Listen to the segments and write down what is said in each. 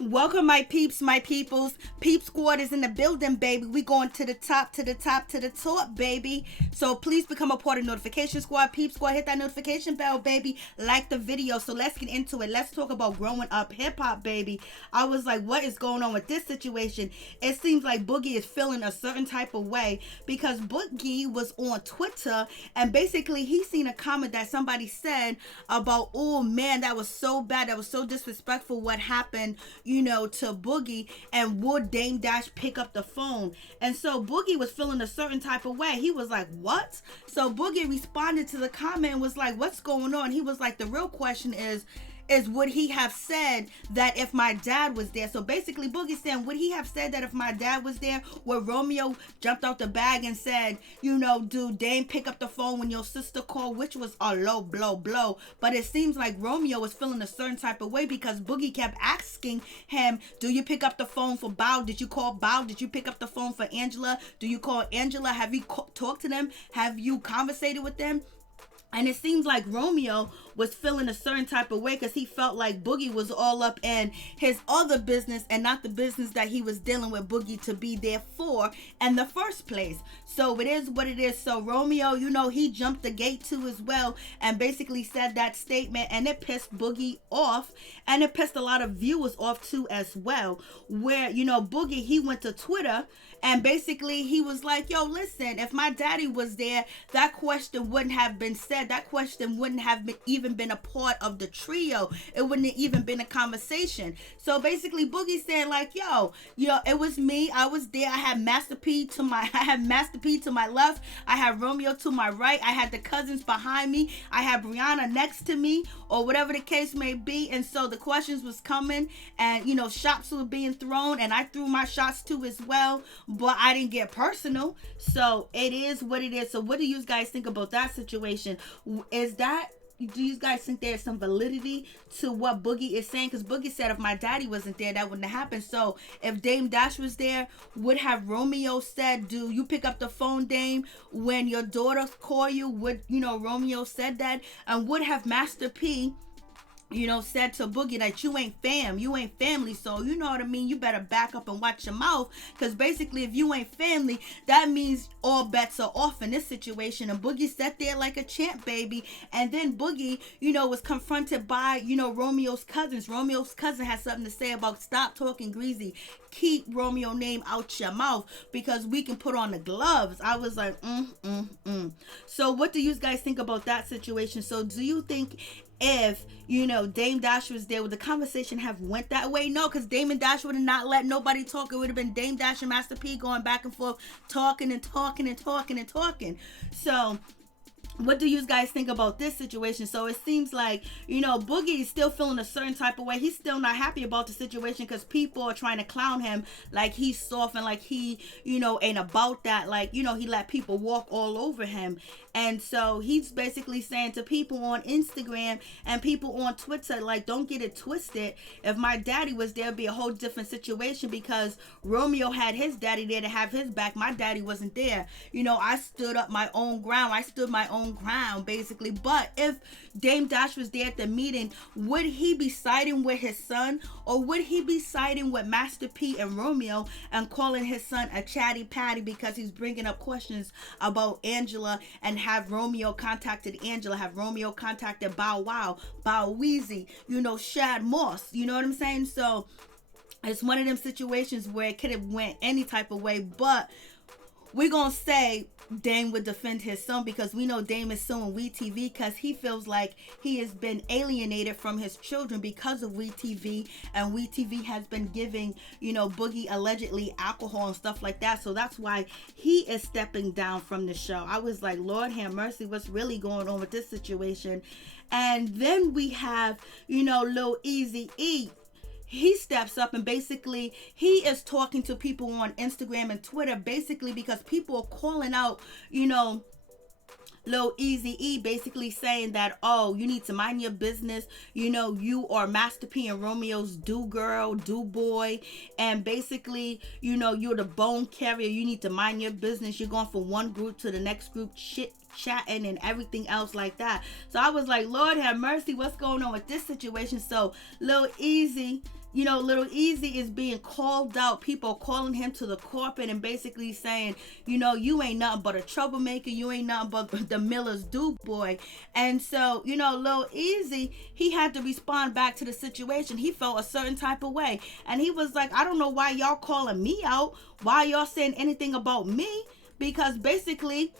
Welcome, my peeps, my peoples. Peep Squad is in the building, baby. We going to the top, to the top, to the top, baby. So please become a part of Notification Squad. Peep Squad, hit that notification bell, baby. Like the video. So let's get into it. Let's talk about growing up hip hop, baby. I was like, what is going on with this situation? It seems like Boogie is feeling a certain type of way because Boogie was on Twitter and basically he seen a comment that somebody said about, oh man, that was so bad. That was so disrespectful what happened, to Boogie, and would Dame Dash pick up the phone? And so Boogie was feeling a certain type of way. He was like, what? So Boogie responded to the comment and was like, what's going on? He was like, the real question is would he have said that if my dad was there? So basically Boogie saying, would he have said that if my dad was there? Where Romeo jumped out the bag and said, do Dame pick up the phone when your sister called, which was a low blow. But it seems like Romeo was feeling a certain type of way because Boogie kept asking him, do you pick up the phone for Bow? Did you call Bow? Did you pick up the phone for Angela? Do you call Angela? Have you talked to them? Have you conversated with them? And it seems like Romeo was feeling a certain type of way because he felt like Boogie was all up in his other business and not the business that he was dealing with Boogie to be there for in the first place. So it is what it is. So Romeo, he jumped the gate too as well and basically said that statement, and it pissed Boogie off, and it pissed a lot of viewers off too as well, where, Boogie, he went to Twitter and basically he was like, yo, listen, if my daddy was there, that question wouldn't have been said. That question wouldn't have even been a part of the trio. It wouldn't have even been a conversation. So basically Boogie saying like, yo, it was me. I was there. I had MasterP to my left. I had Romeo to my right. I had the cousins behind me. I had Brianna next to me, or whatever the case may be. And so the questions was coming, and shots were being thrown, and I threw my shots too as well, but I didn't get personal. So it is what it is. So what do you guys think about that situation? Do you guys think there's some validity to what Boogie is saying? Because Boogie said if my daddy wasn't there, that wouldn't have happened. So if Dame Dash was there, would have Romeo said, do you pick up the phone, Dame, when your daughter call you? Would, Romeo said that? And would have Master P, said to Boogie that you ain't family, so you know what I mean, you better back up and watch your mouth, because basically if you ain't family, that means all bets are off in this situation. And Boogie sat there like a champ, baby. And then Boogie, was confronted by, Romeo's cousins. Romeo's cousin had something to say about stop talking greasy, keep Romeo name out your mouth, because we can put on the gloves. I was like, So what do you guys think about that situation? So do you think if Dame Dash was there, would the conversation have went that way? No, because Dame and Dash would have not let nobody talk. It would have been Dame Dash and Master P going back and forth, talking. So what do you guys think about this situation? So it seems like, Boogie is still feeling a certain type of way. He's still not happy about the situation because people are trying to clown him like he's soft and like he, ain't about that. Like, he let people walk all over him. And so he's basically saying to people on Instagram and people on Twitter, like, don't get it twisted. If my daddy was there, it'd be a whole different situation because Romeo had his daddy there to have his back. My daddy wasn't there. I stood up my own ground. I stood my own ground, basically. But if Dame Dash was there at the meeting, would he be siding with his son, or would he be siding with Master P and Romeo and calling his son a chatty patty because he's bringing up questions about Angela, and have Romeo contacted Angela, have Romeo contacted Bow Wow, Bow Weezy, Shad Moss, you know what I'm saying? So it's one of them situations where it could have went any type of way, but we're gonna say Dame would defend his son because we know Dame is suing WeTV because he feels like he has been alienated from his children because of WeTV, and WeTV has been giving, Boogie allegedly alcohol and stuff like that. So that's why he is stepping down from the show. I was like, Lord have mercy, what's really going on with this situation? And then we have, LilEazyE. He steps up and basically he is talking to people on Instagram and Twitter, basically because people are calling out, LilEazyE, basically saying that, oh, you need to mind your business. You are Master P and Romeo's do girl, do boy. And basically, you're the bone carrier. You need to mind your business. You're going from one group to the next group, chatting and everything else like that. So I was like, Lord have mercy, what's going on with this situation? So LilEazyE LilEazyE is being called out. People calling him to the carpet and basically saying, you ain't nothing but a troublemaker. You ain't nothing but the Miller's Duke boy. And so, LilEazyE, he had to respond back to the situation. He felt a certain type of way. And he was like, I don't know why y'all calling me out. Why y'all saying anything about me? Because basically,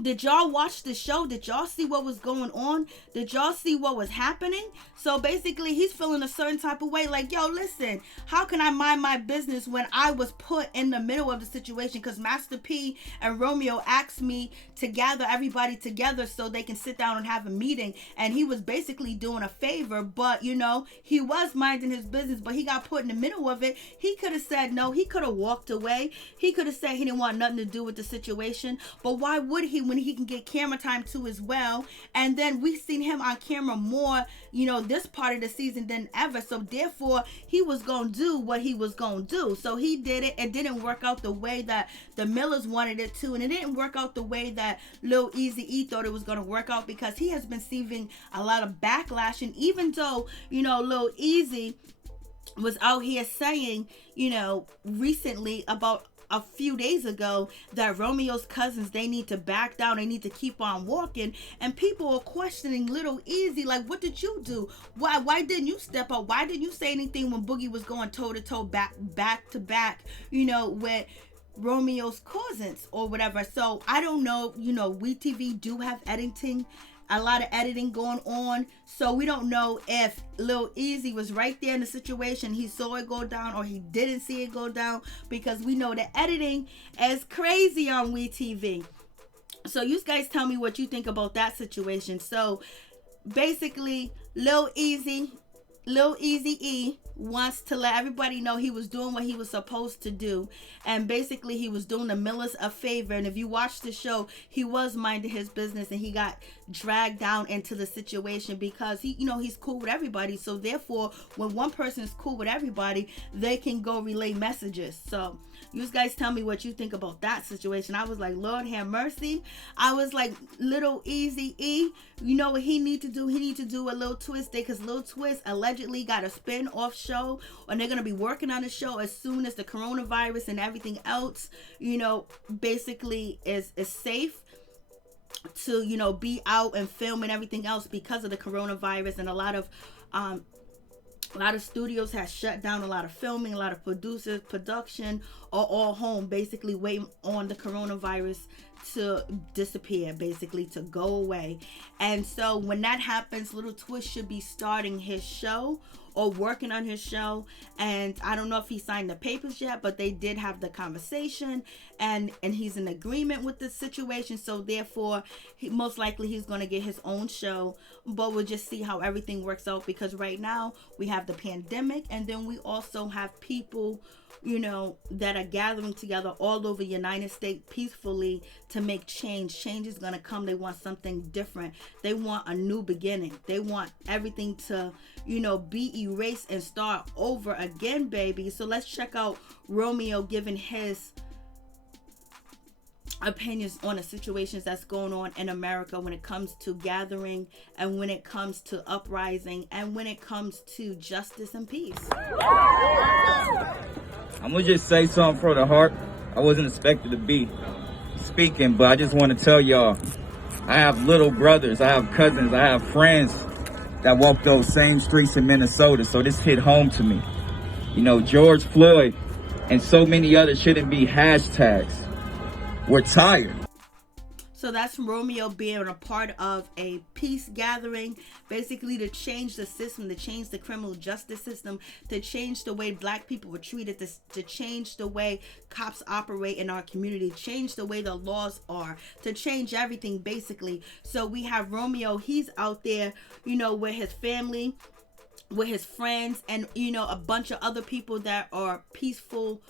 did y'all watch the show? Did y'all see what was going on? Did y'all see what was happening? So basically, he's feeling a certain type of way. Like, yo, listen, how can I mind my business when I was put in the middle of the situation? Because MasterP and Romeo asked me to gather everybody together so they can sit down and have a meeting. And he was basically doing a favor. But, he was minding his business, but he got put in the middle of it. He could have said no. He could have walked away. He could have said he didn't want nothing to do with the situation. But why would he, when he can get camera time too as well? And then we've seen him on camera more, this part of the season than ever. So therefore, he was gonna do what he was gonna do. So he did it. It didn't work out the way that the Millers wanted it to, and it didn't work out the way that LilEazyE thought it was gonna work out, because he has been receiving a lot of backlash. And even though LilEazyE was out here saying, recently, about a few days ago, that Romeo's cousins, they need to back down, they need to keep on walking, and people are questioning LilEazyE, like, what did you do? Why didn't you step up? Why didn't you say anything when Boogie was going toe to toe, back to back, with Romeo's cousins or whatever? So I don't know. WeTV do have a lot of editing going on, so we don't know if LilEazyE was right there in the situation, he saw it go down, or he didn't see it go down, because we know the editing is crazy on WeTV. So you guys tell me what you think about that situation. So basically, LilEazyE wants to let everybody know he was doing what he was supposed to do, and basically he was doing the Millers a favor. And if you watch the show, he was minding his business, and he got dragged down into the situation because he's cool with everybody. So therefore, when one person is cool with everybody, they can go relay messages. So you guys tell me what you think about that situation. I was like, Lord have mercy. I was like, LilEazyE, you know what he need to do? He need to do a Lil Twist Day, because Lil Twist allegedly got a spin-off show, and they're going to be working on the show as soon as the coronavirus and everything else, basically is safe to, be out and film and everything else because of the coronavirus. And a lot of studios has shut down, a lot of filming, a lot of producers, production are all home, basically waiting on the coronavirus to disappear, basically to go away. And so when that happens, Lil Twist should be starting his show or working on his show. And I don't know if he signed the papers yet, but they did have the conversation, and he's in agreement with the situation. So therefore, most likely he's going to get his own show, but we'll just see how everything works out, because right now we have the pandemic, and then we also have people that are gathering together all over the United States peacefully to make change. Change is going to come. They want something different. They want a new beginning. They want everything to, be erased and start over again, baby. So let's check out Romeo giving his opinions on the situations that's going on in America when it comes to gathering, and when it comes to uprising, and when it comes to justice and peace. I'm gonna just say something from the heart. I wasn't expected to be speaking, but I just want to tell y'all, I have little brothers, I have cousins, I have friends that walk those same streets in Minnesota, so this hit home to me. George Floyd and so many others shouldn't be hashtags. We're tired. So that's Romeo being a part of a peace gathering, basically to change the system, to change the criminal justice system, to change the way black people were treated, to change the way cops operate in our community, change the way the laws are, to change everything, basically. So we have Romeo, he's out there, with his family, with his friends, and, a bunch of other people that are peaceful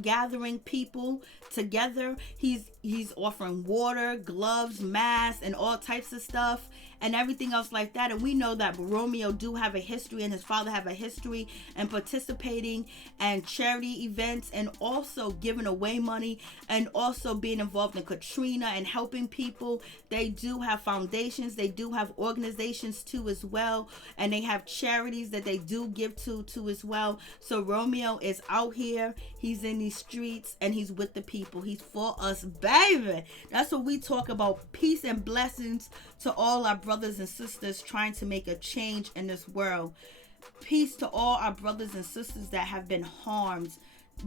gathering people together. He's offering water, gloves, masks, and all types of stuff. and everything else like that. And we know that Romeo do have a history, and his father have a history in participating and charity events, and also giving away money, and also being involved in Katrina and helping people. They do have foundations, they do have organizations too as well, and they have charities that they do give to as well. So Romeo is out here, he's in these streets, and he's with the people. He's for us, baby. That's what we talk about. Peace and blessings to all our brothers and sisters trying to make a change in this world. Peace to all our brothers and sisters that have been harmed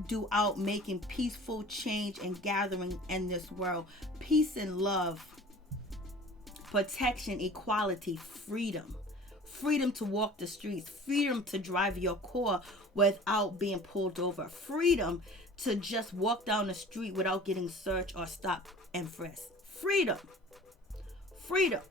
throughout making peaceful change and gathering in this world. Peace and love, protection, equality, freedom. Freedom to walk the streets. Freedom to drive your car without being pulled over. Freedom to just walk down the street without getting searched or stopped and frisked. Freedom. Freedom.